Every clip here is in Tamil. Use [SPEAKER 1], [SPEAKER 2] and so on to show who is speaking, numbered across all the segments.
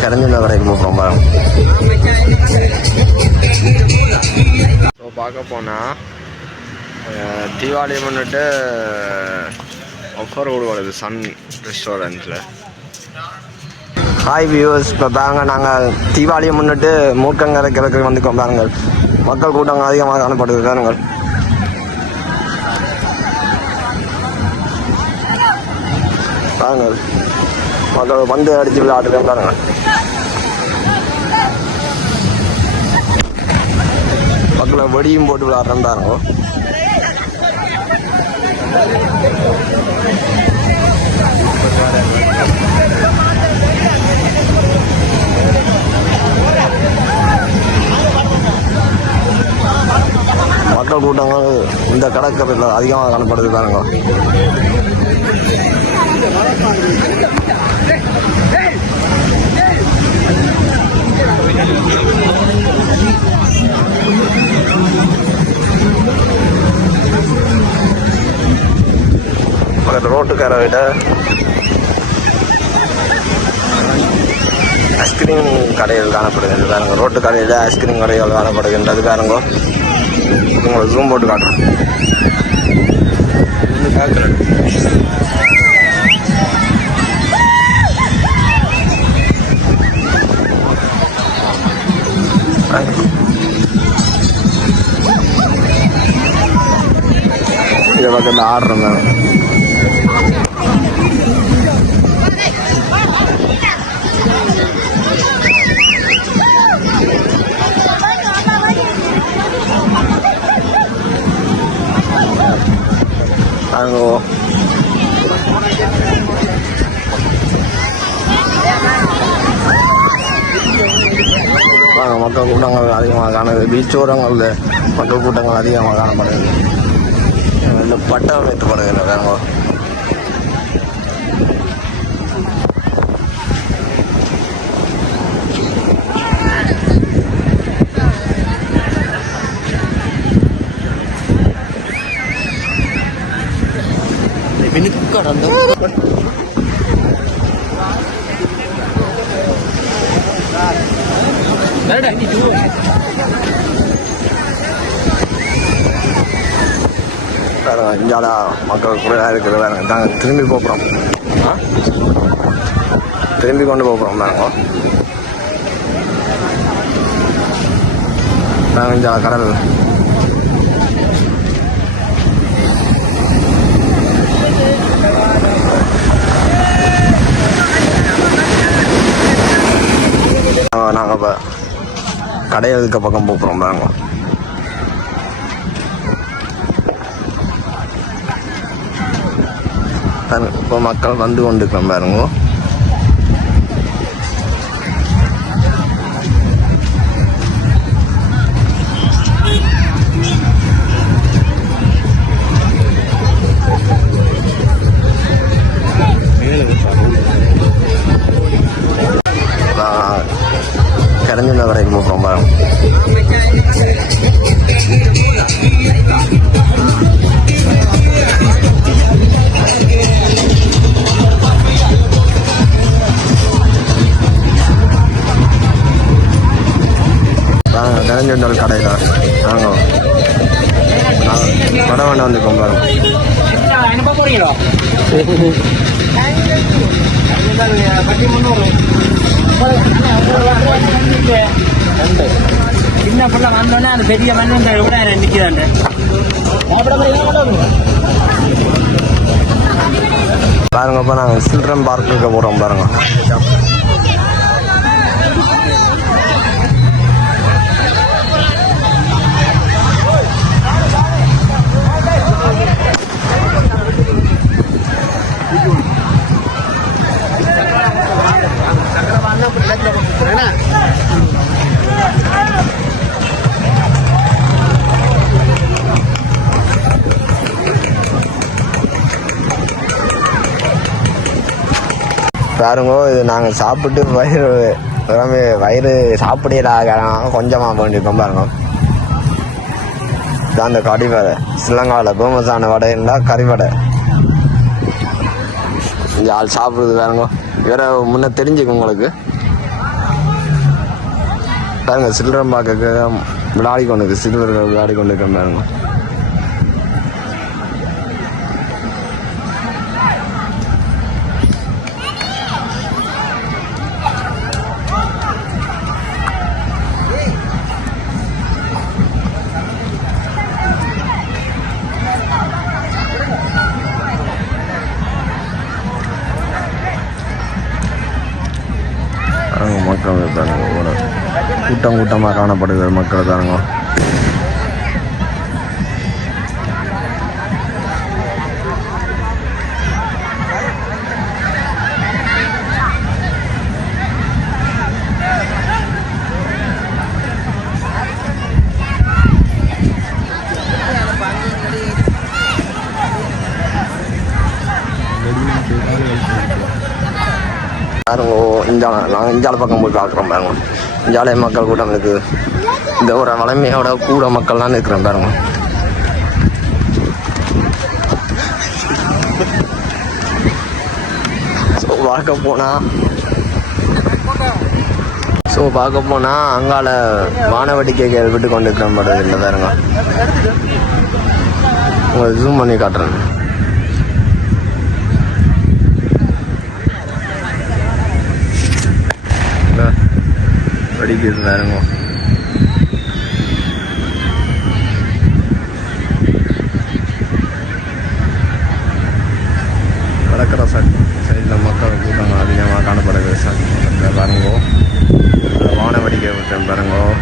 [SPEAKER 1] கரைஞ்சுள்ள போகிறோம் பாருங்க ஸோ பார்க்க போனால் தீபாவளி முன்னிட்டு ஆஃபர் விடுவாது சன் ரெஸ்டாரண்ட்டில் ஹாய் வியூவர்ஸ் இப்போ பாருங்க நாங்கள் தீபாவளியை முன்னிட்டு மூக்கங்கரை கிழக்கு வந்துக்கோம் பாருங்கள் மக்கள் கூட்டம் அதிகமாக காணப்படுது பாருங்கள் பாருங்கள் மக்கள் வந்து அடித்து விளையாடுறது பாருங்கள் மக்களை வெடியும் போட்டு விளையாடுறேன் பாருங்க மக்கள் கூட்டங்கள் இந்த கடற்கரையில் அதிகமாக காணப்படுது பாருங்க. பக்கத்தில் ரோட்டுக்கார விட ஐஸ்கிரீம் கடைகள் காணப்படுகின்றது. பாருங்க ரோட்டு கடையில் ஐஸ்கிரீம் கடைகள் காணப்படுகின்றது. பாருங்க உங்களுக்கு ஜூம் போட்டு காட்டுறோம் இதை பக்கத்தில் ஆடுறோங்க அங்கே மக்கள் கூட்டங்கள் அதிகமாக காணுது பீச்சோரங்களில் மக்கள் கூட்டங்கள் அதிகமாக காணப்படுது. இந்த பட்டம் வைக்கப்படுகிறது வேங்க வேற இந்தியாவில் மக்கள் கூட இருக்குது வேற. நாங்கள் திரும்பி போகிறோம் திரும்பி கொண்டு போகிறோம் நாங்கள் நாங்கள் இந்தியா கடல். நாங்கள் இப்போ கடையதுக்கு பக்கம் போகிறோம் பாருங்க இப்போ மக்கள் வந்து கொண்டிருக்கிறோம் பாருங்க. வந்துருக்கோம் பாருங்க
[SPEAKER 2] அனுப்ப போறீங்களோ சின்ன பிள்ளை வந்தோடனே அந்த பெரிய மண் வந்து விட நிற்கிறாண்டு
[SPEAKER 1] பாருங்க நாங்கள் சில்ட்ரன் பார்க்குக்கு போகிறோம் பாருங்க. பாருங்கோ இது நாங்கள் சாப்பிட்டு வயிறு எல்லாமே வயிறு சாப்பிடலாம் கொஞ்சமாக வேண்டியிருக்கோம் பாருங்க. இதான் அந்த கறி வடை ஸ்ரீலங்காவில் ஃபேமஸான வடை இருந்தால் கறி வடை ஆள் சாப்பிடுறது பாருங்க. வேற முன்ன தெரிஞ்சுக்கு உங்களுக்கு. பாருங்க சில்லறம் பார்க்க விளையாடி கொண்டு இருக்கு சிறுவர்கள் விளையாடி கொண்டு இருக்கேன் பாருங்க. பாருங்க இருக்காங்க ஒரு கூட்டம் கூட்டமாக காணப்படுகிற மக்கள் தானுங்க. பாருங்க இஞ்சால நாங்கள் இஞ்சால பக்கம் போய் பார்க்குறோம் பாருங்க. இஞ்சாலை மக்கள் கூட்டம் இருக்குது இந்த ஒரு வளமையோட கூட மக்கள்லாம் இருக்கிறேன் பாருங்க. ஸோ பார்க்க போனால் ஸோ பார்க்க போனால் அங்கால வானவடிக்கை விட்டு கொண்டு இருக்கிற மாதிரி இல்லை பாருங்க. உங்களை ஜூம் பண்ணி காட்டுறேன். படிக்கிறது பாருங்க கடற்கரை சைட் சைடில் மக்கள் கூட்டம் அதிகமாக காணப்படுது சார். பாருங்கோ. வானவடிக்கை விட்டேன் பாருங்கோ.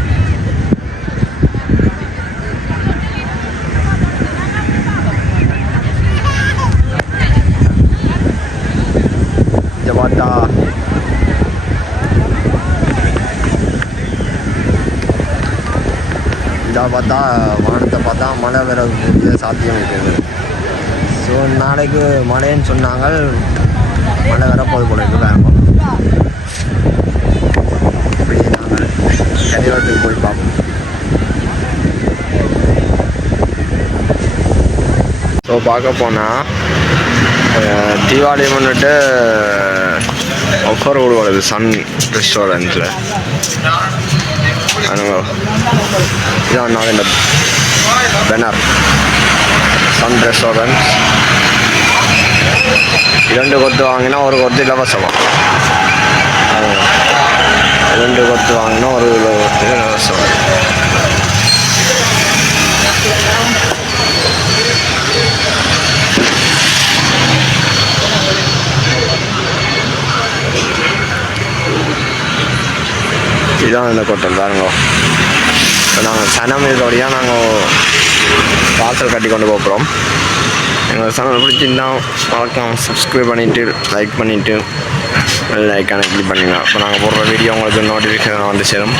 [SPEAKER 1] பார்த்தா வானத்தை பார்த்தா மழை வர சாத்தியம் இருக்குது. ஸோ நாளைக்கு மழைன்னு சொன்னாங்க. மழை வர போது போல வேறு இப்படி நாங்கள் கரிவாட்டுக்கு போய் பார்ப்போம். ஸோ பார்க்க போனால் தீபாவளி முன்னிட்டு ஆஃபர் விடுவாது சன் ரெஸ்டாரண்ட்டில் அதுங்க இதான் நான் பேனர் சன் ரெஸ்டாரண்ட் இரண்டு கொத்து வாங்கினா ஒரு கொத்து இலவசமா. ரெண்டு கொத்து வாங்கினா ஒரு விவேகானந்த கொத்து இலவசம் பாருங்க இப்போ நாங்கள் சனம் இதோடையாக நாங்கள் பார்சல் கட்டி கொண்டு போகிறோம் எங்கள் சேனல் பிடிச்சிருந்தா வழக்கம் சப்ஸ்கிரைப் பண்ணிவிட்டு லைக் பண்ணிவிட்டு லைக்கான கிளிக் பண்ணுங்க. அப்போ நாங்கள் போடுற வீடியோ உங்களுக்கு நோட்டிஃபிகேஷன் வந்து சேரும்.